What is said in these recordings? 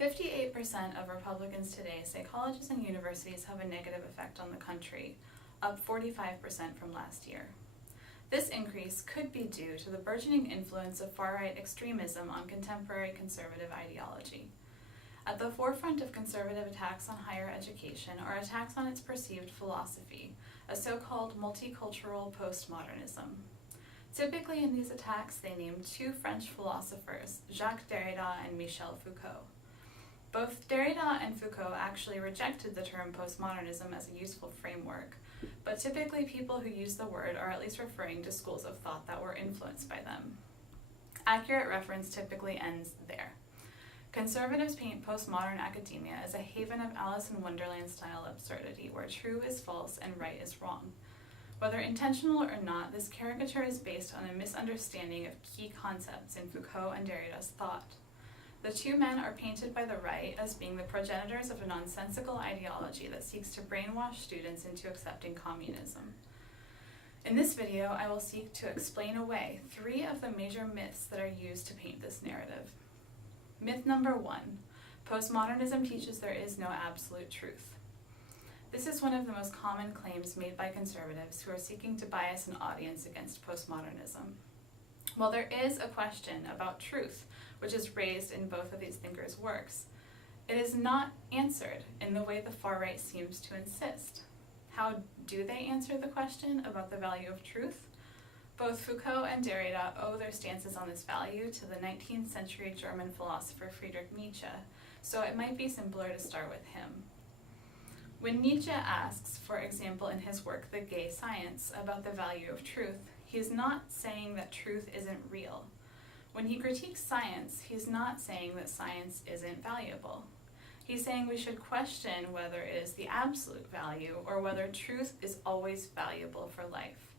58% of Republicans today say colleges and universities have a negative effect on the country, up 45% from last year. This increase could be due to the burgeoning influence of far-right extremism on contemporary conservative ideology. At the forefront of conservative attacks on higher education are attacks on its perceived philosophy, a so-called multicultural postmodernism. Typically in these attacks, they name two French philosophers, Jacques Derrida and Michel Foucault. Both Derrida and Foucault actually rejected the term postmodernism as a useful framework, but typically people who use the word are at least referring to schools of thought that were influenced by them. Accurate reference typically ends there. Conservatives paint postmodern academia as a haven of Alice in Wonderland-style absurdity, where true is false and right is wrong. Whether intentional or not, this caricature is based on a misunderstanding of key concepts in Foucault and Derrida's thought. The two men are painted by the right as being the progenitors of a nonsensical ideology that seeks to brainwash students into accepting communism. In this video, I will seek to explain away three of the major myths that are used to paint this narrative. Myth number 1, postmodernism teaches there is no absolute truth. This is one of the most common claims made by conservatives who are seeking to bias an audience against postmodernism. While there is a question about truth, which is raised in both of these thinkers' works, it is not answered in the way the far right seems to insist. How do they answer the question about the value of truth? Both Foucault and Derrida owe their stances on this value to the 19th century German philosopher Friedrich Nietzsche, so it might be simpler to start with him. When Nietzsche asks, for example in his work The Gay Science, about the value of truth, he is not saying that truth isn't real. When he critiques science, he's not saying that science isn't valuable. He's saying we should question whether it is the absolute value or whether truth is always valuable for life.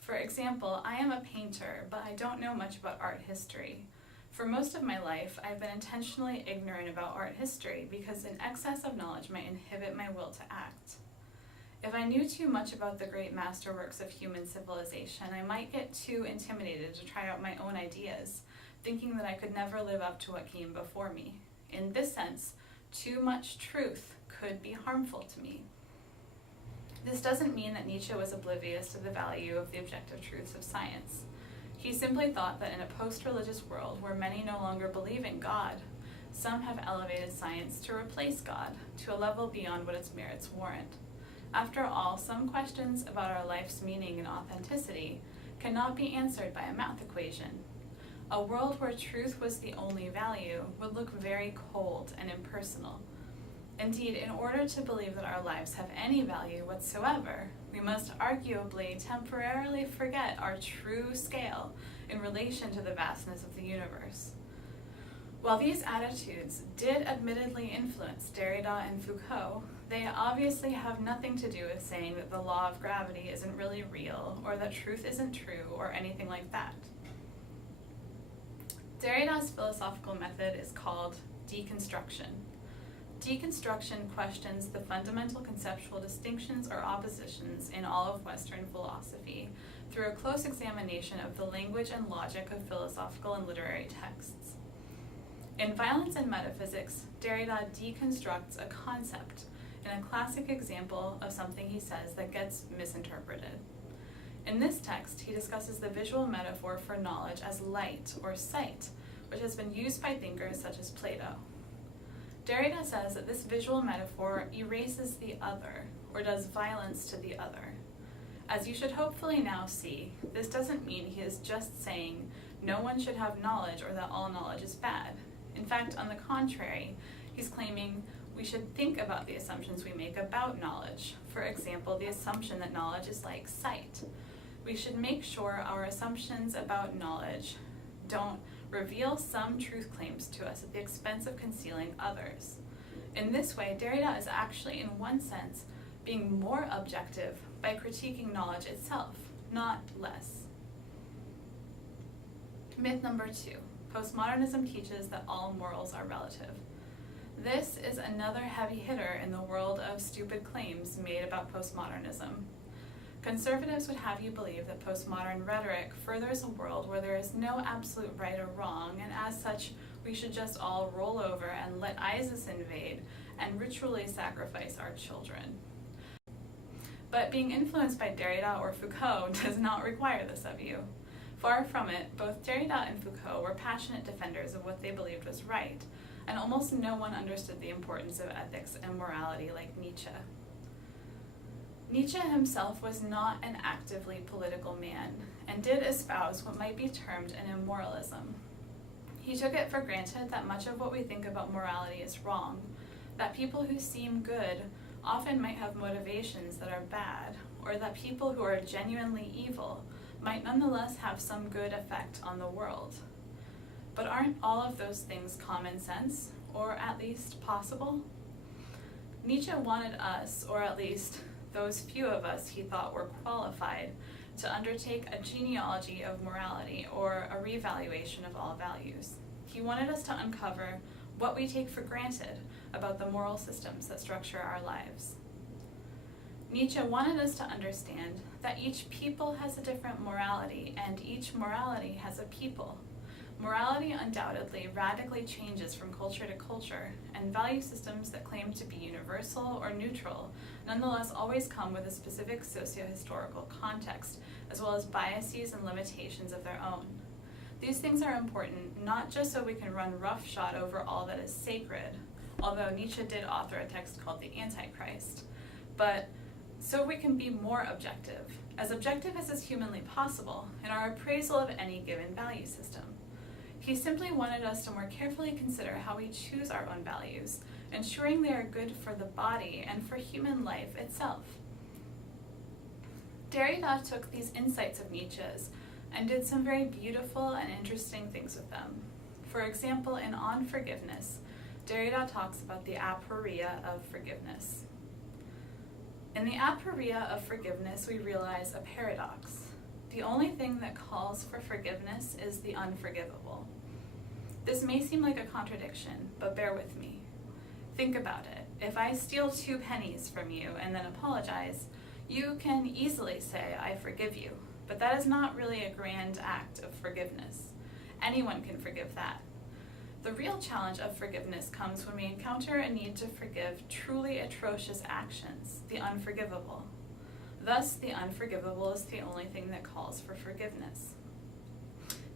For example, I am a painter, but I don't know much about art history. For most of my life, I've been intentionally ignorant about art history because an excess of knowledge might inhibit my will to act. If I knew too much about the great masterworks of human civilization, I might get too intimidated to try out my own ideas, thinking that I could never live up to what came before me. In this sense, too much truth could be harmful to me. This doesn't mean that Nietzsche was oblivious to the value of the objective truths of science. He simply thought that in a post-religious world where many no longer believe in God, some have elevated science to replace God to a level beyond what its merits warrant. After all, some questions about our life's meaning and authenticity cannot be answered by a math equation. A world where truth was the only value would look very cold and impersonal. Indeed, in order to believe that our lives have any value whatsoever, we must arguably temporarily forget our true scale in relation to the vastness of the universe. While these attitudes did admittedly influence Derrida and Foucault, they obviously have nothing to do with saying that the law of gravity isn't really real, or that truth isn't true, or anything like that. Derrida's philosophical method is called deconstruction. Deconstruction questions the fundamental conceptual distinctions or oppositions in all of Western philosophy through a close examination of the language and logic of philosophical and literary texts. In Violence and Metaphysics, Derrida deconstructs a concept in a classic example of something he says that gets misinterpreted. In this text, he discusses the visual metaphor for knowledge as light or sight, which has been used by thinkers such as Plato. Derrida says that this visual metaphor erases the other, or does violence to the other. As you should hopefully now see, this doesn't mean he is just saying no one should have knowledge or that all knowledge is bad. In fact, on the contrary, he's claiming we should think about the assumptions we make about knowledge. For example, the assumption that knowledge is like sight. We should make sure our assumptions about knowledge don't reveal some truth claims to us at the expense of concealing others. In this way, Derrida is actually, in one sense, being more objective by critiquing knowledge itself, not less. Myth number 2, postmodernism teaches that all morals are relative. This is another heavy hitter in the world of stupid claims made about postmodernism. Conservatives would have you believe that postmodern rhetoric furthers a world where there is no absolute right or wrong, and as such, we should just all roll over and let ISIS invade and ritually sacrifice our children. But being influenced by Derrida or Foucault does not require this of you. Far from it, both Derrida and Foucault were passionate defenders of what they believed was right, and almost no one understood the importance of ethics and morality like Nietzsche. Nietzsche himself was not an actively political man, and did espouse what might be termed an immoralism. He took it for granted that much of what we think about morality is wrong, that people who seem good often might have motivations that are bad, or that people who are genuinely evil might nonetheless have some good effect on the world. But aren't all of those things common sense, or at least possible? Nietzsche wanted us, or at least those few of us he thought were qualified, to undertake a genealogy of morality, or a revaluation of all values. He wanted us to uncover what we take for granted about the moral systems that structure our lives. Nietzsche wanted us to understand that each people has a different morality, and each morality has a people. Morality undoubtedly radically changes from culture to culture, and value systems that claim to be universal or neutral nonetheless always come with a specific socio-historical context, as well as biases and limitations of their own. These things are important not just so we can run roughshod over all that is sacred, although Nietzsche did author a text called The Antichrist, but so we can be more objective as is humanly possible in our appraisal of any given value system. He simply wanted us to more carefully consider how we choose our own values, ensuring they are good for the body and for human life itself. Derrida took these insights of Nietzsche's and did some very beautiful and interesting things with them. For example, in On Forgiveness, Derrida talks about the aporia of forgiveness. In the aporia of forgiveness, we realize a paradox. The only thing that calls for forgiveness is the unforgivable. This may seem like a contradiction, but bear with me. Think about it. If I steal 2 pennies from you and then apologize, you can easily say, I forgive you. But that is not really a grand act of forgiveness. Anyone can forgive that. The real challenge of forgiveness comes when we encounter a need to forgive truly atrocious actions, the unforgivable. Thus, the unforgivable is the only thing that calls for forgiveness.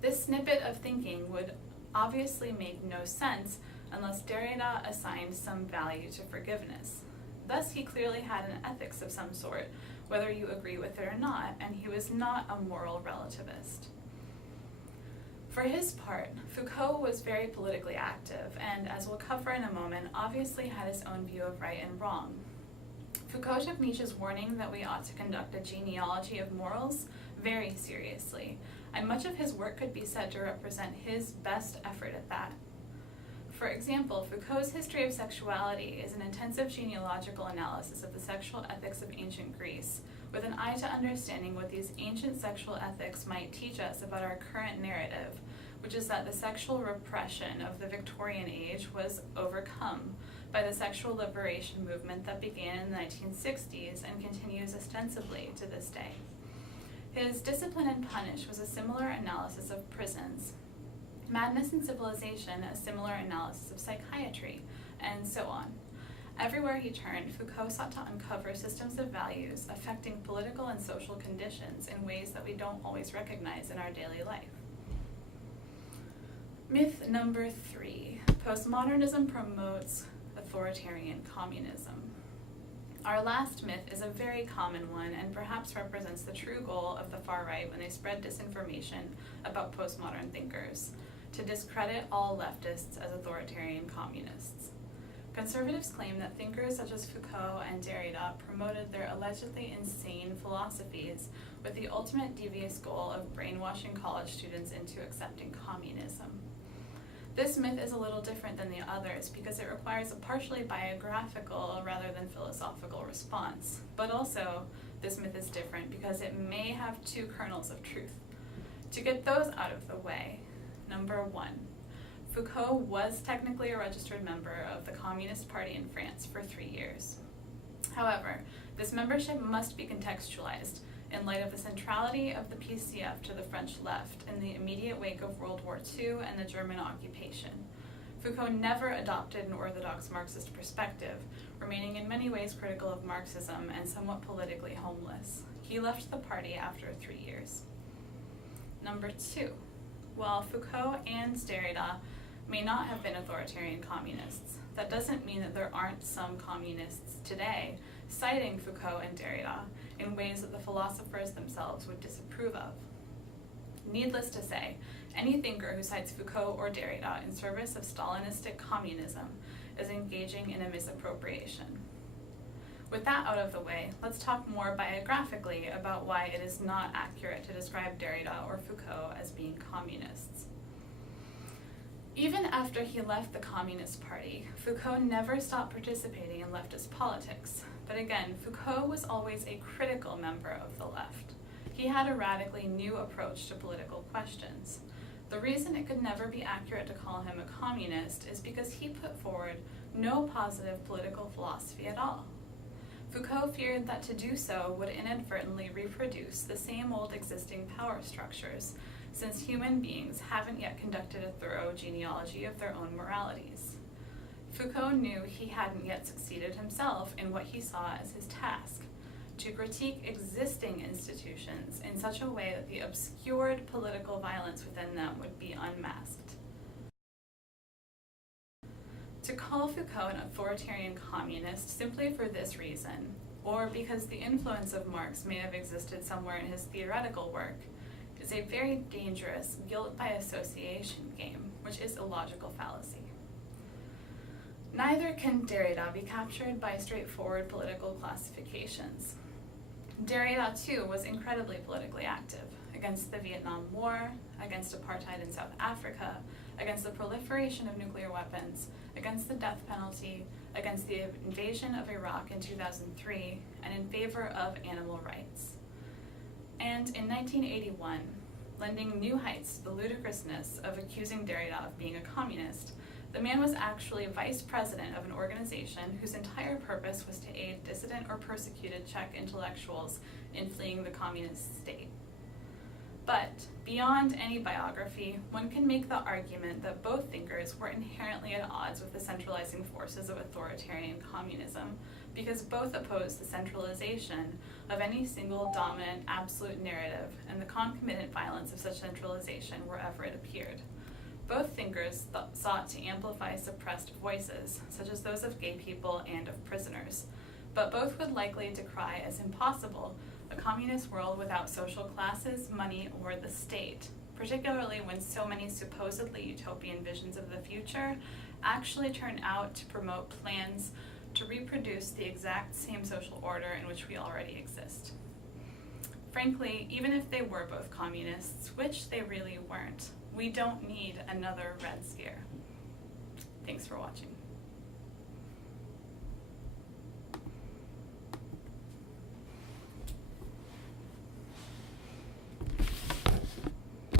This snippet of thinking would obviously make no sense unless Derrida assigned some value to forgiveness. Thus, he clearly had an ethics of some sort, whether you agree with it or not, and he was not a moral relativist. For his part, Foucault was very politically active, and as we'll cover in a moment, obviously had his own view of right and wrong. Foucault took Nietzsche's warning that we ought to conduct a genealogy of morals very seriously, and much of his work could be said to represent his best effort at that. For example, Foucault's History of Sexuality is an intensive genealogical analysis of the sexual ethics of ancient Greece, with an eye to understanding what these ancient sexual ethics might teach us about our current narrative, which is that the sexual repression of the Victorian age was overcome by the sexual liberation movement that began in the 1960s and continues ostensibly to this day. His Discipline and Punish was a similar analysis of prisons, Madness and Civilization a similar analysis of psychiatry, and so on. Everywhere he turned, Foucault sought to uncover systems of values affecting political and social conditions in ways that we don't always recognize in our daily life. Myth number 3, postmodernism promotes authoritarian communism. Our last myth is a very common one and perhaps represents the true goal of the far right when they spread disinformation about postmodern thinkers, to discredit all leftists as authoritarian communists. Conservatives claim that thinkers such as Foucault and Derrida promoted their allegedly insane philosophies with the ultimate devious goal of brainwashing college students into accepting communism. This myth is a little different than the others because it requires a partially biographical rather than philosophical response. But also, this myth is different because it may have 2 kernels of truth. To get those out of the way, number 1, Foucault was technically a registered member of the Communist Party in France for 3 years. However, this membership must be contextualized in light of the centrality of the PCF to the French left in the immediate wake of World War II and the German occupation, Foucault never adopted an orthodox Marxist perspective, remaining in many ways critical of Marxism and somewhat politically homeless. He left the party after 3 years. Number 2. While Foucault and Derrida may not have been authoritarian communists, that doesn't mean that there aren't some communists today citing Foucault and Derrida in ways that the philosophers themselves would disapprove of. Needless to say, any thinker who cites Foucault or Derrida in service of Stalinistic communism is engaging in a misappropriation. With that out of the way, let's talk more biographically about why it is not accurate to describe Derrida or Foucault as being communists. Even after he left the Communist Party, Foucault never stopped participating in leftist politics. But again, Foucault was always a critical member of the left. He had a radically new approach to political questions. The reason it could never be accurate to call him a communist is because he put forward no positive political philosophy at all. Foucault feared that to do so would inadvertently reproduce the same old existing power structures, since human beings haven't yet conducted a thorough genealogy of their own moralities. Foucault knew he hadn't yet succeeded himself in what he saw as his task, to critique existing institutions in such a way that the obscured political violence within them would be unmasked. To call Foucault an authoritarian communist simply for this reason, or because the influence of Marx may have existed somewhere in his theoretical work, is a very dangerous guilt by association game, which is a logical fallacy. Neither can Derrida be captured by straightforward political classifications. Derrida, too, was incredibly politically active against the Vietnam War, against apartheid in South Africa, against the proliferation of nuclear weapons, against the death penalty, against the invasion of Iraq in 2003, and in favor of animal rights. And in 1981, lending new heights to the ludicrousness of accusing Derrida of being a communist, the man was actually vice president of an organization whose entire purpose was to aid dissident or persecuted Czech intellectuals in fleeing the communist state. But beyond any biography, one can make the argument that both thinkers were inherently at odds with the centralizing forces of authoritarian communism, because both opposed the centralization of any single dominant absolute narrative and the concomitant violence of such centralization wherever it appeared. Both thinkers sought to amplify suppressed voices, such as those of gay people and of prisoners, but both would likely decry as impossible a communist world without social classes, money, or the state, particularly when so many supposedly utopian visions of the future actually turn out to promote plans to reproduce the exact same social order in which we already exist. Frankly, even if they were both communists, which they really weren't, we don't need another Red Scare. Thanks for watching.